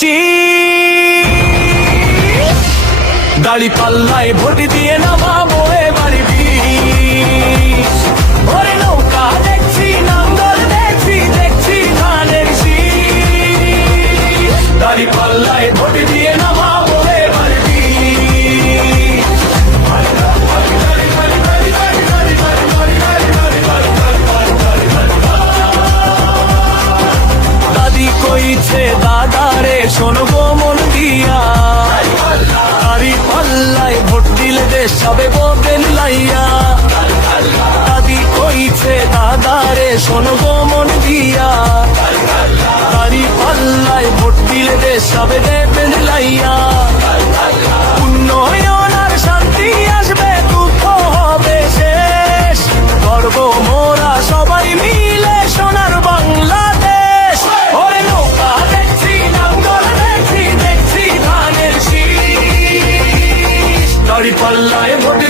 শীষ। দাঁড়িপাল্লায় ভোট দিয়ে নামাবো এবারে বিষ। ওরে নৌকা দেখছি, নাঙ্গল দেখছি, দেখছি ধানের শীষ। দাঁড়িপাল্লায় ভোট দিয়ে নামাবো এবারে বিষ। দাদি কইছে দাদারে শোনো গো মন দিয়া, দাঁড়িপাল্লায় ভোট দিলে দেশ হবে বদল লাইয়া। দাদি কইছে দাদারে শোনো গো মন দিয়া, দাঁড়িপাল্লায় ভোট দিলে দেশ হবে বদল লাইয়া। উন্নয়ন আর শান্তি আসবে, দুঃখ হবে শেষ, গর্ব মোরা সবাই মিলে সোনার বাংলাদেশ। ওরে নৌকা দেখছি, নাঙ্গল দেখছি, দেখছি ধানের শীষ। দাঁড়িপাল্লায় ভোট